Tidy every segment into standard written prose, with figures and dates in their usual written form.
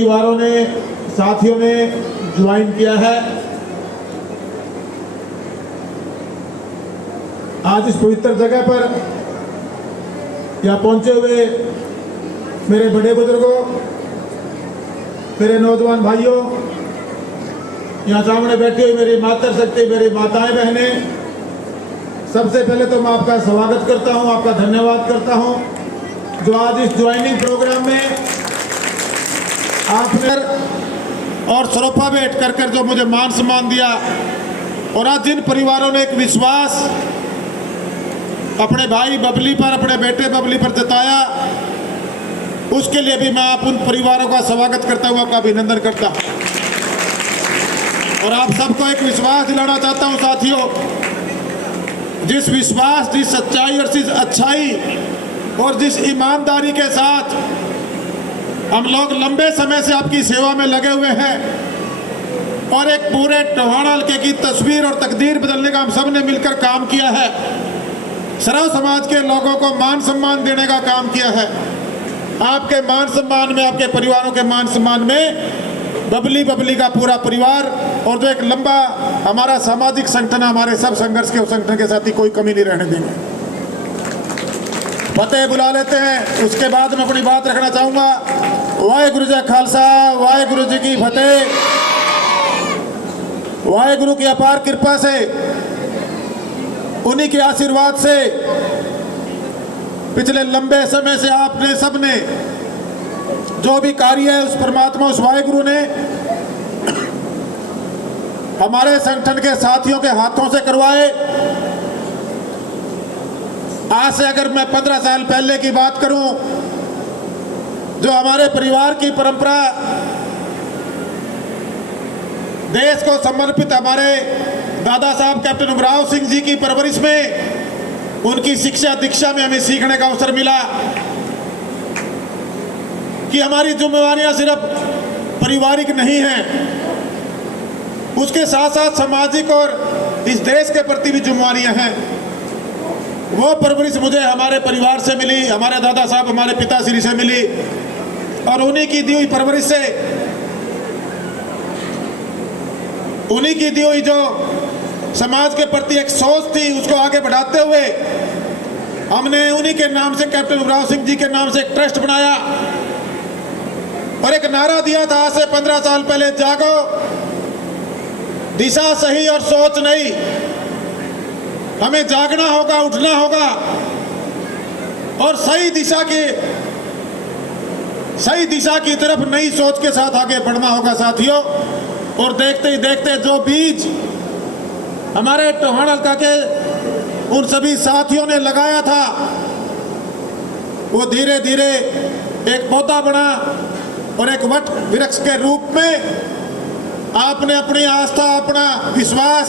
परिवारों ने, साथियों ने ज्वाइन किया है। आज इस पवित्र जगह पर यहाँ पहुंचे हुए मेरे बड़े बुजुर्गों, मेरे नौजवान भाइयों, यहाँ सामने बैठी हुई मेरी मातृशक्ति, मेरी माताएं बहनें, सबसे पहले तो मैं आपका स्वागत करता हूँ, आपका धन्यवाद करता हूँ जो आज इस ज्वाइनिंग प्रोग्राम में आपने और सरोपा भेंट कर जो मुझे मान सम्मान दिया, और आज जिन परिवारों ने एक विश्वास अपने भाई बबली पर, अपने बेटे बबली पर जताया, उसके लिए भी मैं आप उन परिवारों का स्वागत करता हूँ, आपका अभिनंदन करता हूँ। और आप सबको एक विश्वास दिलाना चाहता हूँ साथियों, जिस विश्वास, जिस सच्चाई और जिस अच्छाई और जिस ईमानदारी के साथ हम लोग लंबे समय से आपकी सेवा में लगे हुए हैं और एक पूरे टोहाना हल्के की तस्वीर और तकदीर बदलने का हम सब ने मिलकर काम किया है, सर्व समाज के लोगों को मान सम्मान देने का काम किया है। आपके मान सम्मान में, आपके परिवारों के मान सम्मान में बबली का पूरा परिवार और जो एक लंबा हमारा सामाजिक संगठन, हमारे सब संघर्ष के संगठन के साथ ही कोई कमी नहीं रहने देंगे। फतेह बुला लेते हैं, उसके बाद मैं अपनी बात रखना चाहूंगा। वाहेगुरु जी खालसा, वाहेगुरु जी की फतेह। वाहेगुरु की अपार कृपा से, उन्हीं के आशीर्वाद से पिछले लंबे समय से आपने सबने जो भी कार्य है, उस परमात्मा, उस वाहेगुरु ने हमारे संगठन के साथियों के हाथों से करवाए। आज से अगर मैं 15 साल पहले की बात करूं, जो हमारे परिवार की परंपरा, देश को समर्पित हमारे दादा साहब कैप्टन उमराव सिंह जी की परवरिश में, उनकी शिक्षा दीक्षा में हमें सीखने का अवसर मिला कि हमारी जिम्मेवारियां सिर्फ पारिवारिक नहीं हैं, उसके साथ साथ सामाजिक और इस देश के प्रति भी जिम्मेवारियां हैं। वो परवरिश मुझे हमारे परिवार से मिली, हमारे दादा साहब, हमारे पिताश्री से मिली, और उन्हीं की दी हुई परवरिश से, उन्हीं की दी हुई जो समाज के प्रति एक सोच थी, उसको आगे बढ़ाते हुए हमने उन्हीं के नाम से, कैप्टन उमराव सिंह जी के नाम से एक ट्रस्ट बनाया और एक नारा दिया था आज से 15 साल पहले, जागो, दिशा सही और सोच नहीं। हमें जागना होगा, उठना होगा और सही दिशा की तरफ नई सोच के साथ आगे बढ़ना होगा साथियों। और देखते ही देखते जो बीज हमारे टोहाना हल्का के उन सभी साथियों ने लगाया था, वो धीरे धीरे एक पौधा बना और एक वट वृक्ष के रूप में आपने अपनी आस्था, अपना विश्वास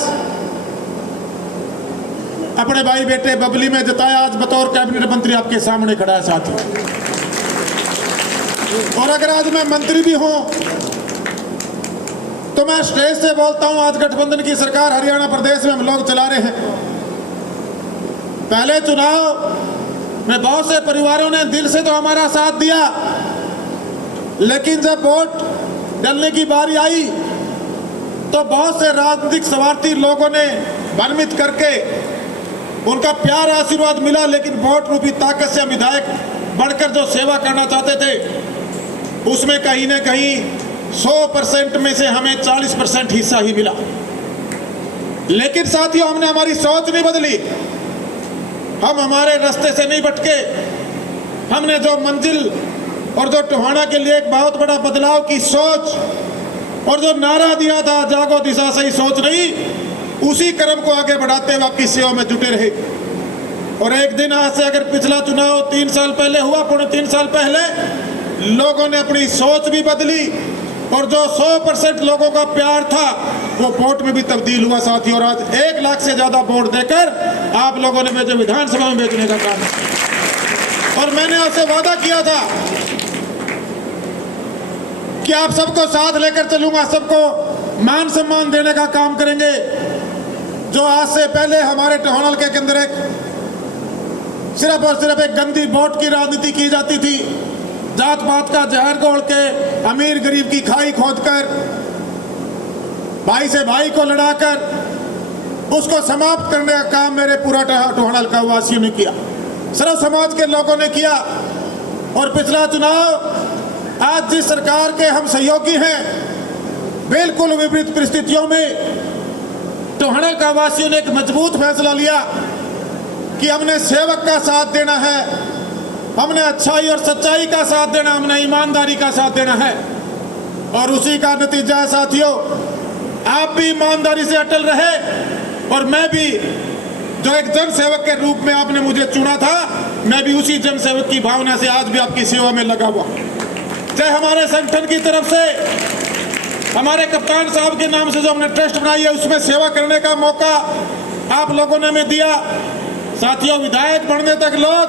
अपने भाई बेटे बबली में जताया। आज बतौर कैबिनेट मंत्री आपके सामने खड़ा है साथियों। और अगर आज मैं मंत्री भी हूं तो मैं स्टेज से बोलता हूं, आज गठबंधन की सरकार हरियाणा प्रदेश में हम लोग चला रहे हैं। पहले चुनाव में बहुत से परिवारों ने दिल से तो हमारा साथ दिया, लेकिन जब वोट डलने की बारी आई तो बहुत से राजनीतिक स्वार्थी लोगों ने भ्रमित करके उनका प्यार आशीर्वाद मिला, लेकिन वोट रूपी ताकत से हम विधायक बढ़कर जो सेवा करना चाहते थे, उसमें कहीं न कहीं 100% में से हमें 40% हिस्सा ही मिला। लेकिन साथियों, हमने हमारी सोच नहीं बदली, हम हमारे रास्ते से नहीं भटके। हमने जो मंजिल और जो टोहाना के लिए एक बहुत बड़ा बदलाव की सोच और जो नारा दिया था, जागो, दिशा सही, सोच नहीं, उसी क्रम को आगे बढ़ाते हुए आपकी सेवा में जुटे रहे। और एक दिन आज से अगर पिछला चुनाव 3 साल पहले हुआ, 3.5 साल पहले, लोगों ने अपनी सोच भी बदली और जो 100% लोगों का प्यार था वो वोट में भी तब्दील हुआ साथी। और आज 1 लाख से ज्यादा वोट देकर आप लोगों ने मुझे विधानसभा में भेजने का काम किया। और मैंने आपसे वादा किया था कि आप सबको साथ लेकर चलूंगा, सबको मान सम्मान देने का काम करेंगे। जो आज से पहले हमारे टोहाना हल्के के अंदर सिर्फ और सिर्फ एक गंदी वोट की राजनीति की जाती थी, जात पात का जहर घोल के, अमीर गरीब की खाई खोदकर, भाई से भाई को लड़ाकर उसको समाप्त करने का काम मेरे पूरा टोहाना हल्का वासियों ने किया, सर्व समाज के लोगों ने किया। और पिछला चुनाव आज जिस सरकार के हम सहयोगी हैं, बिल्कुल विपरीत परिस्थितियों में टोहाना का वासियों ने एक मजबूत फैसला लिया कि हमने सेवक का साथ देना है, हमने अच्छाई और सच्चाई का साथ देना, हमने ईमानदारी का साथ देना है। और उसी का नतीजा है साथियों, आप भी ईमानदारी से अटल रहे और मैं भी, जो एक जन सेवक के रूप में आपने मुझे चुना था, मैं भी उसी जन सेवक की भावना से आज भी आपकी सेवा में लगा हुआ। चाहे हमारे संगठन की तरफ से, हमारे कप्तान साहब के नाम से जो हमने ट्रस्ट बनाई है, उसमें सेवा करने का मौका आप लोगों ने हमें दिया। साथियों, विधायक बनने तक लोग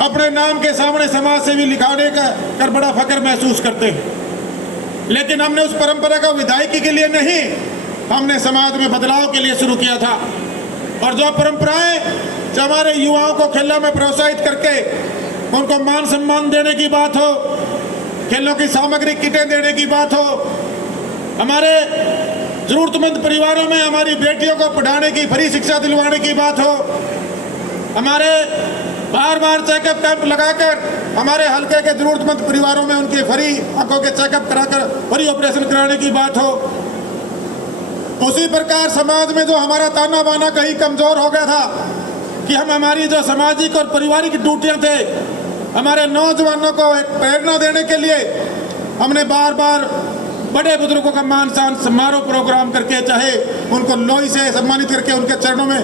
अपने नाम के सामने समाज सेवी लिखाने का कर बड़ा फख्र महसूस करते हैं, लेकिन हमने उस परंपरा का विधायकी के लिए नहीं, हमने समाज में बदलाव के लिए शुरू किया था। और जो परंपराएं, जो हमारे युवाओं को खेलों में प्रोत्साहित करके उनको मान सम्मान देने की बात हो, खेलों की सामग्री किटें देने की बात हो, हमारे जरूरतमंद परिवारों में हमारी बेटियों को पढ़ाने की, फ्री शिक्षा दिलवाने की बात हो, हमारे बार बार चेकअप कैंप लगाकर हमारे हल्के के जरूरतमंद परिवारों में उनके फ्री आंखों के चेकअप कराकर फ्री ऑपरेशन कराने की बात हो, उसी प्रकार समाज में जो हमारा ताना बाना कहीं कमजोर हो गया था कि हम हमारी जो सामाजिक और पारिवारिक ड्यूटियां थे, हमारे नौजवानों को एक प्रेरणा देने के लिए हमने बार बार बड़े बुजुर्गों का मान सम्मान समारोह प्रोग्राम करके, चाहे उनको लोई से सम्मानित करके उनके चरणों में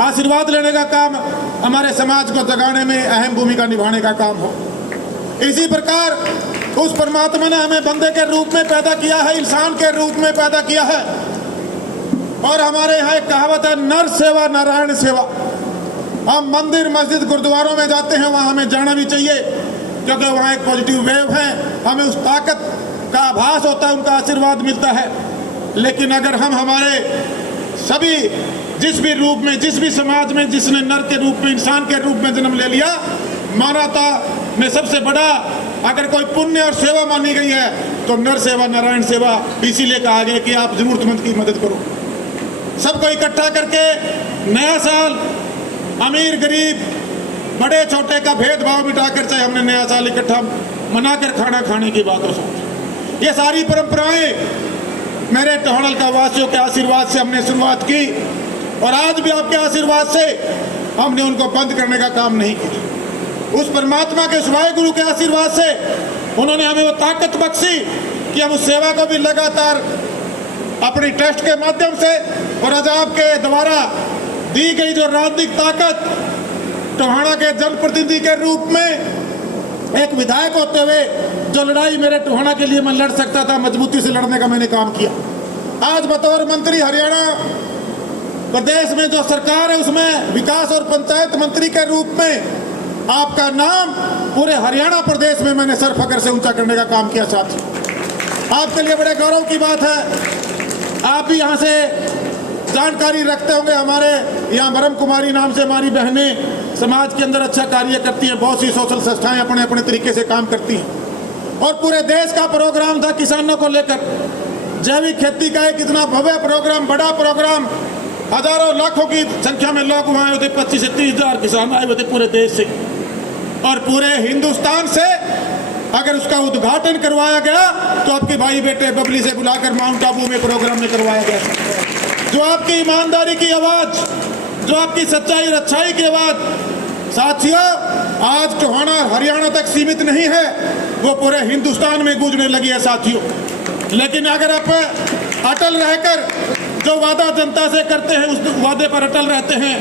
आशीर्वाद लेने का काम हमारे समाज को जगाने में अहम भूमिका निभाने का काम हो। इसी प्रकार उस परमात्मा ने हमें बंदे के रूप में पैदा किया है, इंसान के रूप में पैदा किया है। और हमारे यहाँ एक कहावत है, नर सेवा नारायण सेवा। हम मंदिर मस्जिद गुरुद्वारों में जाते हैं, वहाँ हमें जाना भी चाहिए, क्योंकि वहाँ एक पॉजिटिव वेव है, हमें उस ताकत का आभास होता है, उनका आशीर्वाद मिलता है। लेकिन अगर हम हमारे सभी जिस भी रूप में, जिस भी समाज में जिसने नर के रूप में, इंसान के रूप में जन्म ले लिया, मानवता में सबसे बड़ा अगर कोई पुण्य और सेवा मानी गई है तो नर सेवा नारायण सेवा। इसीलिए कहा गया कि आप जरूरतमंद की मदद करो। सबको इकट्ठा करके नया साल, अमीर गरीब बड़े छोटे का भेदभाव मिटाकर, चाहे हमने नया साल इकट्ठा मनाकर खाना खाने की बात हो सकती। ये सारी परंपराएं मेरे टोहाना हल्का वासियों के आशीर्वाद से हमने शुरुआत की और आज भी आपके आशीर्वाद से हमने उनको बंद करने का काम नहीं किया। उस परमात्मा के स्वाय गुरु के आशीर्वाद से उन्होंने हमें वो ताकत बख्शी कि हम उस सेवा को भी लगातार अपनी ट्रस्ट के माध्यम से और आज आपके द्वारा दी गई जो राजनीतिक ताकत, टोहाना के जनप्रतिनिधि के रूप में एक विधायक होते हुए जो लड़ाई मेरे टोहाना के लिए मैं लड़ सकता था, मजबूती से लड़ने का मैंने काम किया। आज बतौर मंत्री हरियाणा प्रदेश में जो सरकार है, उसमें विकास और पंचायत मंत्री के रूप में आपका नाम पूरे हरियाणा प्रदेश में मैंने सर फख्र से ऊंचा करने का काम किया। साथी, आपके लिए बड़े गौरव की बात है। आप भी यहाँ से जानकारी रखते होंगे, हमारे यहाँ ब्रह्म कुमारी नाम से हमारी बहनें समाज के अंदर अच्छा कार्य करती हैं, बहुत सी सोशल संस्थाएं अपने अपने तरीके से काम करती हैं। और पूरे देश का प्रोग्राम था किसानों को लेकर, जैविक खेती का एक इतना भव्य प्रोग्राम, बड़ा प्रोग्राम, हजारों लाखों की संख्या में लोग वहाँ आए थे, 25 से 30 हजार किसान आए हुए थे पूरे देश से और पूरे हिंदुस्तान से। अगर उसका उद्घाटन करवाया गया तो आपके भाई बेटे बबली से बुलाकर माउंट आबू में प्रोग्राम में करवाया गया। जो आपकी ईमानदारी की आवाज, जो आपकी सच्चाई और अच्छाई की आवाज, साथियों, आज टोहाना हरियाणा तक सीमित नहीं है, वो पूरे हिंदुस्तान में गूंजने लगी है साथियों। लेकिन अगर आप अटल रहकर जो वादा जनता से करते हैं उस वादे पर अटल रहते हैं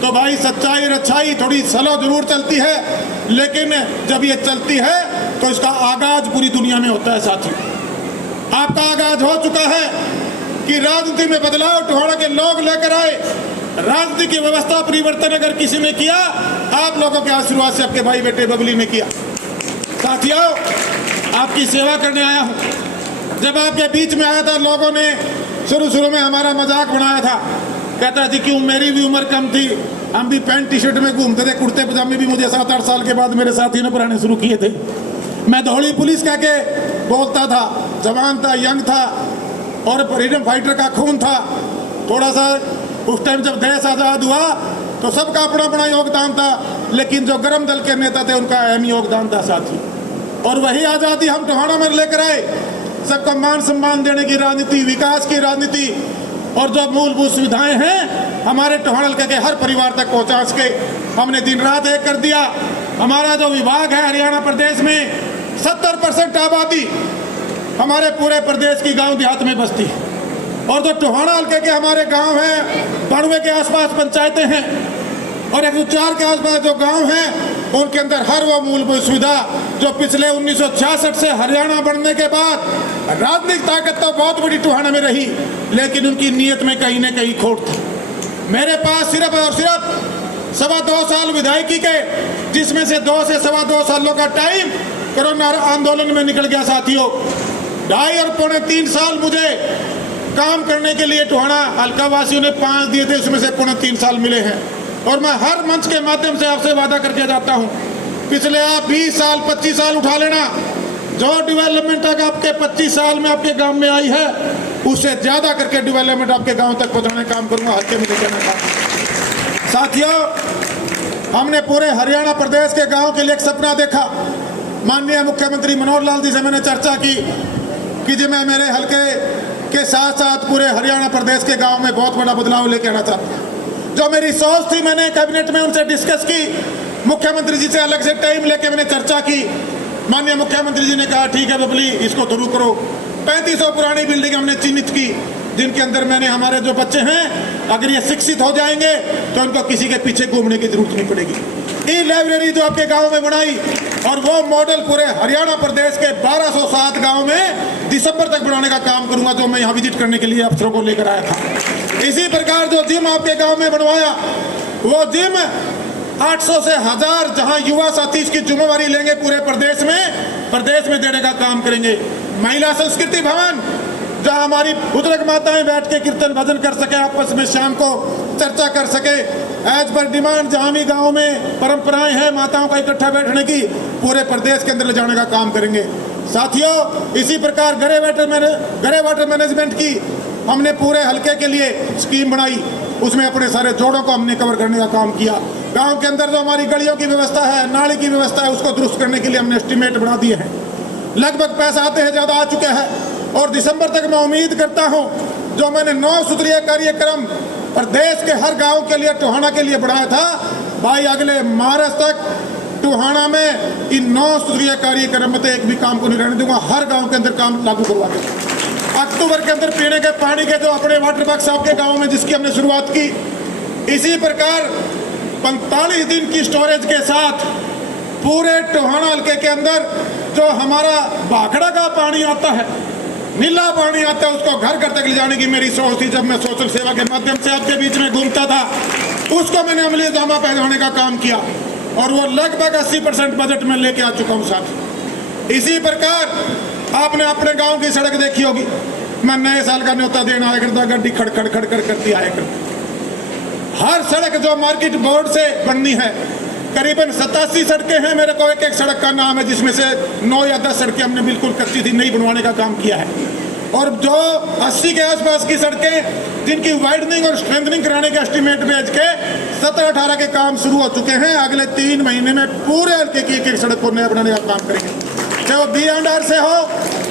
तो भाई सच्चाई और अच्छाई थोड़ी स्लो जरूर चलती है, लेकिन जब ये चलती है तो इसका आगाज पूरी दुनिया में होता है। साथियों, आपका आगाज हो चुका है कि राजनीति में बदलाव टोहाना के लोग लेकर आए। राजनीति की व्यवस्था परिवर्तन अगर किसी ने किया, आप लोगों के आशीर्वाद से आपके भाई बेटे बबली ने किया। साथियों, आपकी सेवा करने आया हूँ। जब आपके बीच में आया था, लोगों ने शुरू में हमारा मजाक बनाया था, कहता जी क्यों, मेरी भी उम्र कम थी, हम भी पैंट टी शर्ट में घूमते थे, कुर्ते पजामे भी मुझे 7-8 साल के बाद मेरे साथी ने पहनाने शुरू किए थे। मैं धौली पुलिस कह के बोलता था, जवान था, यंग था और फ्रीडम फाइटर का खून था। थोड़ा सा उस टाइम जब देश आज़ाद हुआ तो सबका अपना अपना योगदान था, लेकिन जो गर्म दल के नेता थे उनका अहम योगदान था साथी। और वही आज़ादी हम टोहाना में लेकर आए, सबको मान सम्मान देने की राजनीति, विकास की राजनीति और जो मूलभूत सुविधाएं हैं हमारे टोहाना हल्के के हर परिवार तक पहुंचा सके हमने दिन रात एक कर दिया। हमारा जो विभाग है हरियाणा प्रदेश में 70% आबादी हमारे पूरे प्रदेश की गांव देहात में बसती है और जो टोहाना हल्के के हमारे गांव हैं, बड़वे के आसपास पंचायतें हैं और 104 के आसपास जो गांव हैं उनके अंदर हर वो मूलभूत सुविधा जो पिछले 1966 से हरियाणा बनने के बाद राजनीतिक ताकत तो बहुत बड़ी टोहाना में रही, लेकिन उनकी नीयत में कहीं न कहीं खोट थी। मेरे पास सिर्फ और सिर्फ 2.25 साल विधायकी के, जिसमें से 2 से 2.25 सालों का टाइम कोरोना आंदोलन में निकल गया साथियों। 2.5 और पौने 3 साल मुझे काम करने के लिए टोहाना हल्का वासियों ने 5 दिए थे, उसमें से पौने 3 साल मिले हैं। और मैं हर मंच के माध्यम से आपसे वादा करके जाता हूं, पिछले आप 20 साल 25 साल उठा लेना, जो डेवलपमेंट तक आपके 25 साल में आपके गांव में आई है उससे ज्यादा करके डेवलपमेंट आपके गांव तक पहुंचाने का काम करूंगा। हल्के में कहना था साथियों, हमने पूरे हरियाणा प्रदेश के गाँव के लिए एक सपना देखा। माननीय मुख्यमंत्री मनोहर लाल जी से मैंने चर्चा की कि जी मैं मेरे हल्के के साथ साथ पूरे हरियाणा प्रदेश के गांव में बहुत बड़ा बदलाव लेके आना चाहता हूं। जो मेरी सोच थी मैंने कैबिनेट में उनसे डिस्कस की, मुख्यमंत्री जी से अलग से टाइम लेके मैंने चर्चा की। माननीय मुख्यमंत्री जी ने कहा ठीक है बबली, इसको शुरू करो। 3500 पुरानी बिल्डिंग हमने चिन्हित की, जिनके अंदर मैंने हमारे जो बच्चे हैं अगर ये शिक्षित हो जाएंगे तो उनको किसी के पीछे घूमने की जरूरत नहीं पड़ेगी। ई लाइब्रेरी जो आपके गांव में बनाई और वो मॉडल पूरे हरियाणा प्रदेश के 1207 गांव में दिसंबर तक बनाने का काम करूंगा, जो मैं यहाँ विजिट करने के लिए अफसरों को लेकर आया था। इसी प्रकार जो जिम आपके गांव में बनवाया, वो जिम 800 से 1000 जहां युवा साथी इसकी जिम्मेवारी लेंगे पूरे प्रदेश में देने का काम करेंगे। महिला संस्कृति भवन जहां हमारी बुजुर्ग माताएं बैठ के कीर्तन भजन कर सके, आपस में शाम को चर्चा कर सके, एज पर डिमांड जहां भी गाँव में परंपराएं हैं माताओं का इकट्ठा बैठने की, पूरे प्रदेश के अंदर ले जाने का काम करेंगे। साथियों, इसी प्रकार घरे वाटर मैनेजमेंट की हमने पूरे हल्के के लिए स्कीम बनाई, उसमें अपने सारे जोड़ों को हमने कवर करने का काम किया। गांव के अंदर जो हमारी गलियों की व्यवस्था है, नाली की व्यवस्था है, उसको दुरुस्त करने के लिए हमने एस्टीमेट बना दिए हैं। लगभग पैसा आते हैं ज़्यादा आ चुके हैं और दिसंबर तक मैं उम्मीद करता हूं जो मैंने 9 सूत्रीय कार्यक्रम प्रदेश के हर गांव के लिए, टोहाना के लिए बढ़ाया था, भाई अगले मार्च तक टोहाना में इन 9 सूत्रीय कार्यक्रम में एक भी काम को नहीं रहने दूंगा, हर गांव के अंदर काम लागू करवा दूंगा। अक्टूबर के अंदर पीने के पानी के जो अपने वाटर बॉक्स आपके गाँव में जिसकी हमने शुरुआत की, इसी प्रकार 45 दिन की स्टोरेज के साथ पूरे टोहाना हल्के के अंदर जो हमारा भाखड़ा का पानी आता है, नीला पानी आता है, उसको घर घर तक ले जाने की मेरी सोच थी। जब मैं सोशल सेवा के माध्यम से आपके बीच में घूमता था, उसको मैंने अमली जामा पहनाने का काम किया और वो लगभग 80% बजट में लेके आ चुका हूँ साथ। इसी प्रकार आपने अपने गांव की सड़क देखी होगी, मैं नए साल का न्योता देना आया करता, गड्डी खड़ खड़ खड़ खड़ करती आया करती। हर सड़क जो मार्केट बोर्ड से बननी है, करीबन 87 सड़कें हैं, मेरे को एक सड़क का नाम है, जिसमें से 9 या 10 सड़कें हमने बिल्कुल कच्ची थी, नई बनवाने का काम किया है। और जो 80 के आसपास की सड़कें जिनकी वाइडनिंग और स्ट्रेंथनिंग कराने के एस्टीमेट भेज के 17-18 के काम शुरू हो चुके हैं। अगले 3 महीने में पूरे हल्के की एक सड़क को नया बनाने का काम करेंगे, चाहे वो B&R से हो,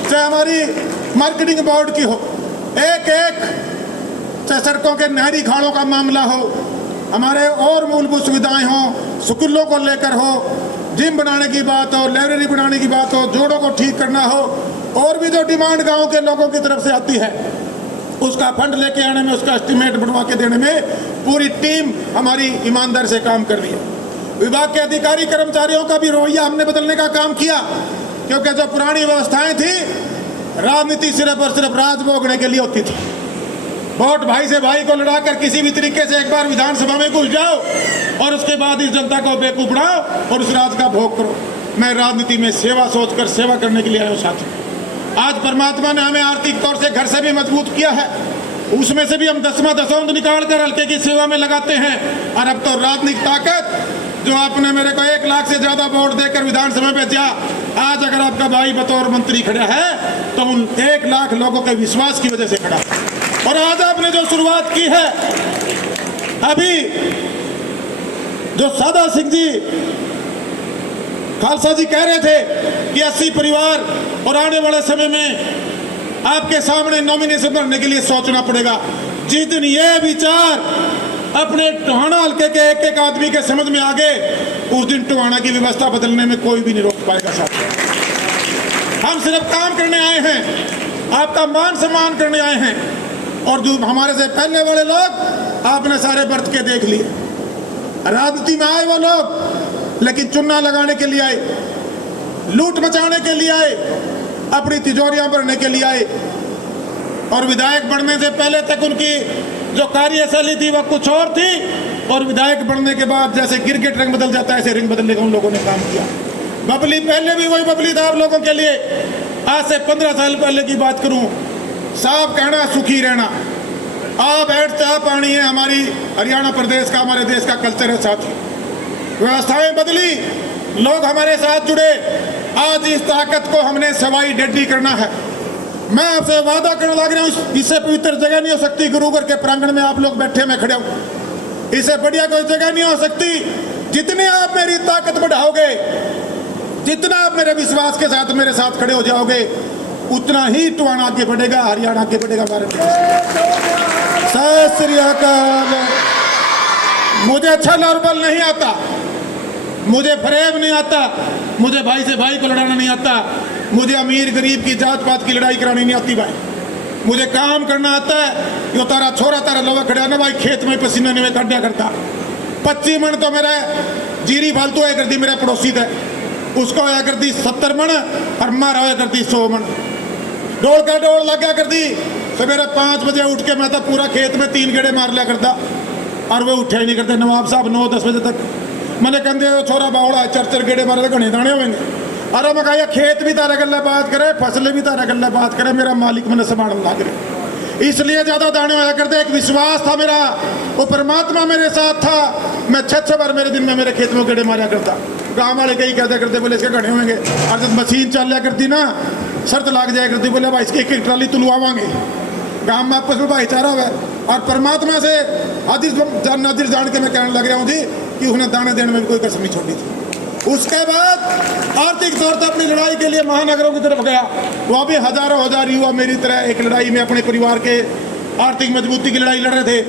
चाहे हमारी मार्केटिंग बोर्ड की हो, एक चाहे सड़कों के नहरी खाड़ों का मामला हो, हमारे और मूलभूत सुविधाएं हो, स्कूलों को लेकर हो, जिम बनाने की बात हो, लाइब्रेरी बनाने की बात हो, जोड़ों को ठीक करना हो, और भी जो डिमांड गांव के लोगों की तरफ से आती है, उसका फंड लेके आने में, उसका एस्टीमेट बनवा के देने में पूरी टीम हमारी ईमानदार से काम कर रही है। विभाग के अधिकारी कर्मचारियों का भी रवैया हमने बदलने का काम किया, क्योंकि जो पुरानी व्यवस्थाएं थी, राजनीति सिर्फ और सिर्फ राज भोगने के लिए होती थी। वोट भाई से भाई को लड़ाकर किसी भी तरीके से एक बार विधानसभा में घुस जाओ और उसके बाद इस जनता को बेवकूफ बनाओ और उस राज का भोग करो। मैं राजनीति में सेवा सोचकर सेवा करने के लिए आया हूँ साथी। आज परमात्मा ने हमें आर्थिक तौर से घर से भी मजबूत किया है। उसमें से भी हम 10वां दसौंद निकाल कर हल्के की सेवा में लगाते हैं। और अब तो राजनीतिक ताकत जो आपने मेरे को 1 लाख से ज्यादा वोट देकर विधानसभा में भेजा, आज अगर आपका भाई बतौर मंत्री खड़ा है तो उन 1 लाख लोगों के विश्वास की वजह से खड़ा। और आज आपने जो शुरुआत की है, अभी जो सादा सिंह जी खालसा जी कह रहे थे कि 80 परिवार, और आने वाले समय में आपके सामने नॉमिनेशन भरने के लिए सोचना पड़ेगा। जिस दिन ये विचार अपने टोहाना हल्के के एक एक आदमी के समझ में आ गए, उस दिन टोहाना की व्यवस्था बदलने में कोई भी नहीं रोक पाएगा साहब। हम सिर्फ काम करने आए हैं, आपका मान सम्मान करने आए हैं। और जो हमारे से पहले वाले लोग आपने सारे बरत के देख लिए। राजनीति में आए वो लोग, लेकिन चुनाव लगाने के लिए आए, लूट मचाने के लिए आए, अपनी तिजोरियां भरने के लिए आए। और विधायक बनने से पहले तक उनकी जो कार्यशैली थी वह कुछ और थी, और विधायक बनने के बाद जैसे क्रिकेट रंग बदल जाता है ऐसे रंग बदलने का उन लोगों ने काम किया। बबली पहले भी वही बबली था आप लोगों के लिए। आज से 15 साल पहले की बात करूं, साफ कहना सुखी रहना, आ बैठ चाह पानी है हमारी हरियाणा प्रदेश का, हमारे देश का कल्चर है साथी। व्यवस्थाएं बदली, लोग हमारे साथ जुड़े। आज इस ताकत को हमने सवाई डेडी करना है। मैं आपसे वादा करने लग रहा हूँ, इससे पवित्र जगह नहीं हो सकती। गुरुघर के प्रांगण में आप लोग बैठे, मैं खड़े हूँ, इससे बढ़िया कोई जगह नहीं हो सकती। जितने आप मेरी ताकत बढ़ाओगे, जितना आप मेरे विश्वास के साथ मेरे साथ खड़े हो जाओगे, उतना ही टोहाना आगे बढ़ेगा, हरियाणा आगे बढ़ेगा। सत श्री अकाल। मुझे अच्छा नॉर्मल नहीं आता, मुझे फरेब नहीं आता, मुझे भाई से भाई को लड़ाना नहीं आता, मुझे अमीर गरीब की जात पात की लड़ाई करानी नहीं आती भाई। मुझे काम करना आता है। यो तारा छोरा तारा लोग खड़ा ना भाई, खेत में पसीना नहीं में काटा करता। 25 मन तो मेरा जीरी फालतू है करती, मेरा पड़ोसी था, उसको होया करती 70 मन, और मारा होया करती 100 मन। डोल का डोल लग गया करती। सवेरे 5 बजे उठ के मैं तो पूरा खेत में 3 गेड़े मार लिया करता, और वो उठा ही नहीं करते। नवाब साहब 9-10 बजे तक मैंने कहते छोरा बावड़ा 4-4 गेड़े मारे तो घने दाने होंगे। अरे मैं कहा खेत भी तारा गल्ला बात करे, फसलें भी तारा गल्ला बात करे, मेरा मालिक मैंने संभालने लग रहे, इसलिए ज्यादा दाने होया करते। एक विश्वास था मेरा, वो परमात्मा मेरे साथ था। मैं 6 बार मेरे दिन में मेरे खेत में गेड़े मारा करता। गाँव वाले कई कहते करते, बोले इसके घने होंगे। और जब मशीन चल लिया करती ना, शर्त लाग जाया करती, बोले भाई इसकी 1-1 ट्राली तुलवावांगे। गाँव में आपस में भाईचारा हुआ। और परमात्मा से नादिर जान के मैं कहने लग रहा हूँ जी कि उन्हें दाने देने में भी कोई कसम नहीं छोड़ी थी। उसके बाद आर्थिक तौर पर अपनी लड़ाई के लिए महानगरों की तरफ गया। वहाँ भी हजारों हजार युवा मेरी तरह एक लड़ाई में अपने परिवार के आर्थिक मजबूती की लड़ाई लड़ रहे थे।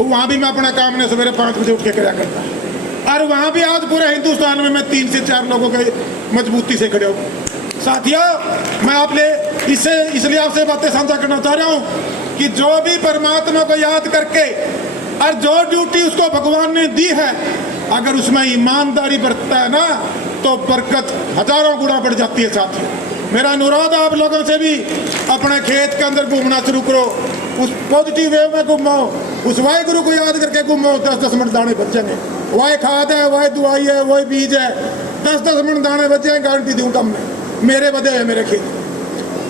वहाँ भी मैं अपना काम ने सवेरे 5 बजे उठ के कराया करता। और वहाँ भी आज पूरे हिंदुस्तान में मैं 3 से 4 लोगों के मजबूती से खड़े हूँ। साथियों, मैं इसलिए आपसे बातें साझा करना चाह रहा हूँ कि जो भी परमात्मा को याद करके और जो ड्यूटी उसको भगवान ने दी है, अगर उसमें ईमानदारी बरतता है ना, तो बरकत हजारों गुना बढ़ जाती है। साथियों, मेरा अनुरोध आप लोगों से भी अपने खेत के अंदर घूमना शुरू करो, उस पॉजिटिव वे में घूमो, उस वाहिगुरु को याद करके घूमो। 10-10 मिनट दाने बचेंगे। वही खाद है, वही दवाई है, वही बीज है। 10-10 मिनट दाने बचे, गारंटी दूँ कम में, मेरे बदे है मेरे खेत।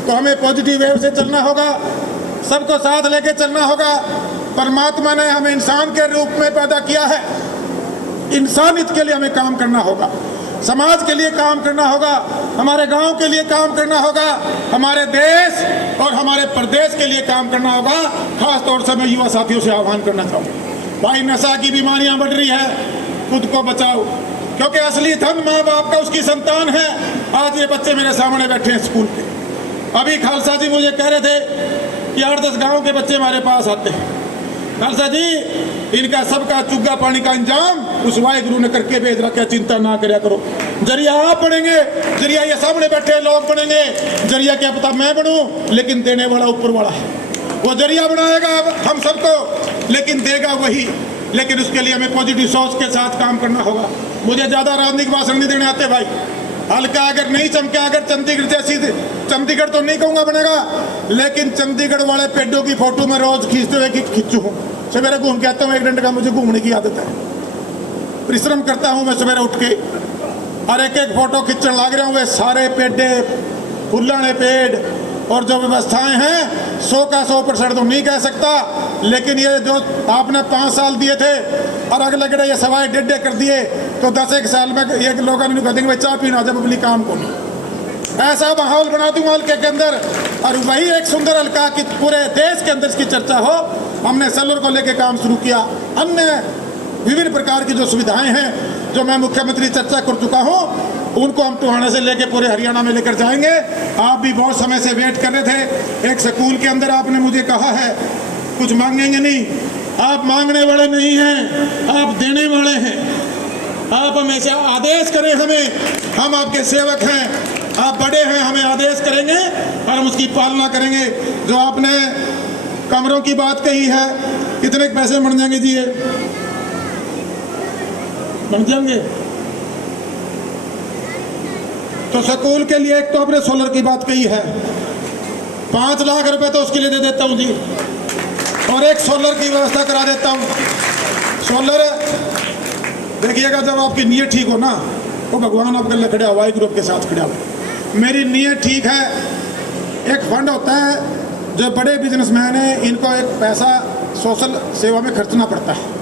तो हमें पॉजिटिव वेव से चलना होगा, सबको साथ लेके चलना होगा। परमात्मा ने हमें इंसान के रूप में पैदा किया है, इंसानियत के लिए हमें काम करना होगा, समाज के लिए काम करना होगा, हमारे गांव के लिए काम करना होगा, हमारे देश और हमारे प्रदेश के लिए काम करना होगा। खास तौर से मैं युवा साथियों से आह्वान करना चाहूँगा, भाई नशा की बीमारियां बढ़ रही है, खुद को बचाओ, क्योंकि असली धन माँ बाप का उसकी संतान है। आज ये बच्चे मेरे सामने बैठे हैं स्कूल पे। अभी खालसा जी मुझे कह रहे थे कि 8-10 गाँव के बच्चे हमारे पास आते हैं। खालसा जी, इनका सबका चुग्गा पानी का इंजाम उस वाहिगुरु ने करके भेज रखा, चिंता ना करया करो। जरिया आप बनेंगे, जरिया ये सामने बैठे लोग बनेंगे। जरिया क्या पता मैं बनूं, लेकिन देने वाला ऊपर वाला है। वो जरिया बनाएगा हम सबको, लेकिन देगा वही। लेकिन उसके लिए हमें पॉजिटिव सोच के साथ काम करना होगा। मुझे ज्यादा राजनीतिक भाषण नहीं देने आते भाई। हल्का अगर नहीं चमका, अगर चंडीगढ़ जैसी, चंडीगढ़ तो नहीं कहूँगा बनेगा, लेकिन चंडीगढ़ वाले पेड़ों की फोटो में रोज खींचते हुए खींचू हूँ। सवेरे घूम के आता हूँ, 1 घंटे का मुझे घूमने की आदत है। परिश्रम करता हूँ मैं सवेरे उठ के, और एक फोटो खींचने लग रहा हूँ। वे सारे पेड़े, फूलों वाले पेड़, और जो व्यवस्थाएं हैं 100 का 100% तो नहीं कह सकता, लेकिन ये जो आपने 5 साल दिए थे और अगले गड़े ये सवाए 1.5 कर दिए तो 10 साल में ये लोग कह देंगे भाई चाय पीना जब अपनी काम को नहीं। ऐसा माहौल बना दूंगा हल्के के अंदर। और वही एक सुंदर हल्का कि पूरे देश के अंदर इसकी चर्चा हो। हमने सोलर को लेकर काम शुरू किया, अन्य विभिन्न प्रकार की जो सुविधाएं हैं जो मैं मुख्यमंत्री चर्चा कर चुका हूं, उनको हम टोहाना से लेकर पूरे हरियाणा में लेकर जाएंगे। आप भी बहुत समय से वेट कर रहे थे। एक स्कूल के अंदर आपने मुझे कहा है कुछ मांगेंगे नहीं, आप मांगने वाले नहीं हैं, आप देने वाले हैं। आप हमेशा आदेश करें हमें, हम आपके सेवक हैं, आप बड़े हैं, हमें आदेश करेंगे और हम उसकी पालना करेंगे। जो आपने कमरों की बात कही है, कितने पैसे बन जाएंगे जी? ये बन जाएंगे तो स्कूल के लिए एक तो आपने सोलर की बात कही है, 5 लाख रुपए तो उसके लिए दे देता हूं जी, और एक सोलर की व्यवस्था करा देता हूं। सोलर देखिएगा, जब आपकी नीयत ठीक हो ना तो भगवान आपके लिए खड़ा हुआ, वाहिगुरु के साथ खड़ा हुआ। मेरी नीयत ठीक है। एक फंड होता है जो बड़े बिजनेसमैन हैं, इनको एक पैसा सोशल सेवा में खर्चना पड़ता है।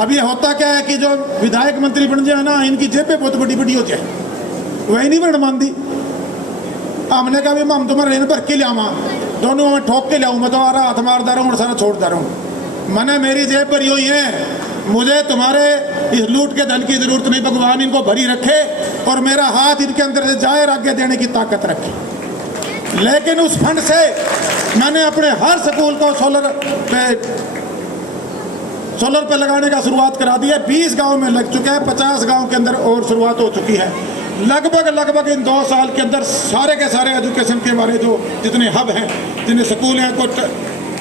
अब ये होता क्या है कि जो विधायक मंत्री बन जाए ना, इनकी जेबें बहुत बड़ी बड़ी हो जाए, वही नहीं बन मानती। हमने कहा भी हम तुम्हारे रेन भर के लियावा, दोनों में ठोक के लियाऊँ, मैं तो आ रहा हाथ मारता रहूँ और सारा छोड़ता रहूँ। मैंने मेरी जेब भरी हुई है, मुझे तुम्हारे इस लूट के धन की जरूरत नहीं। भगवान इनको भरी रखे और मेरा हाथ इनके अंदर से जाए, आगे देने की ताकत रखे। लेकिन उस फंड से मैंने अपने हर स्कूल को सोलर पे लगाने का शुरुआत करा दी है। 20 गांव में लग चुका है, 50 गांव के अंदर और शुरुआत हो चुकी है। लगभग इन 2 साल के अंदर सारे के सारे एजुकेशन के बारे जो जितने हब हैं, जितने स्कूल हैं, कुछ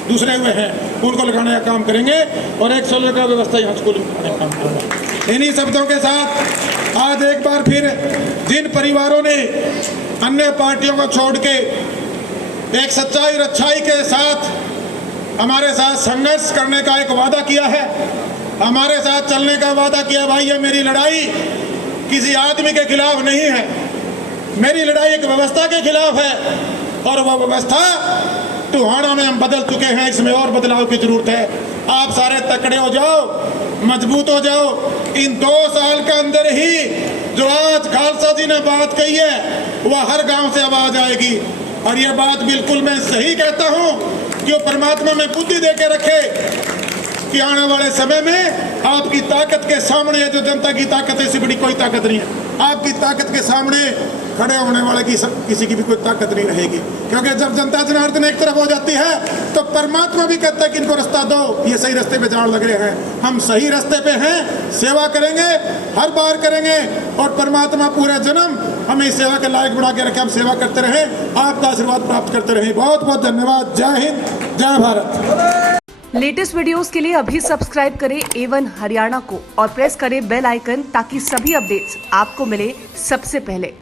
दूसरे हुए हैं, उनको लगाने का काम करेंगे और एक सोलर का व्यवस्था यहाँ स्कूल में काम करेंगे। इन्हीं शब्दों के साथ आज एक बार फिर जिन परिवारों ने अन्य पार्टियों को छोड़ के एक सच्चाई और अच्छाई के साथ हमारे साथ संघर्ष करने का एक वादा किया है, हमारे साथ चलने का वादा किया, भाई ये मेरी लड़ाई किसी आदमी के खिलाफ नहीं है, मेरी लड़ाई एक व्यवस्था के खिलाफ है। और वह व्यवस्था टोहाना में हम बदल चुके हैं, इसमें और बदलाव की जरूरत है। आप सारे तकड़े हो जाओ, मजबूत हो जाओ। इन 2 साल के अंदर ही जो आज खालसा जी ने बात कही है वह हर गांव से आवाज आएगी। और यह बात बिल्कुल मैं सही कहता हूं कि वो परमात्मा में बुद्धि दे के रखे कि आने वाले समय में आपकी ताकत के सामने, जो जनता की ताकत है, इससे बड़ी कोई ताकत नहीं है। आपकी ताकत के सामने खड़े होने वाले की किसी की भी कोई ताकत नहीं रहेगी। क्योंकि जब जनता जनार्दन एक तरफ हो जाती है तो परमात्मा भी कहता है कि इनको रास्ता दो, ये सही रास्ते पे जान लग रहे हैं। हम सही रास्ते पे हैं, सेवा करेंगे, हर बार करेंगे और परमात्मा पूरे जन्म हमें इस सेवा के लायक बना के रखे, हम सेवा करते रहें, आपका आशीर्वाद प्राप्त करते रहें। बहुत बहुत धन्यवाद। जय हिंद, जय भारत। लेटेस्ट वीडियोस के लिए अभी सब्सक्राइब करें A1 हरियाणा को और प्रेस करें बेल आइकन ताकि सभी अपडेट्स आपको मिले सबसे पहले।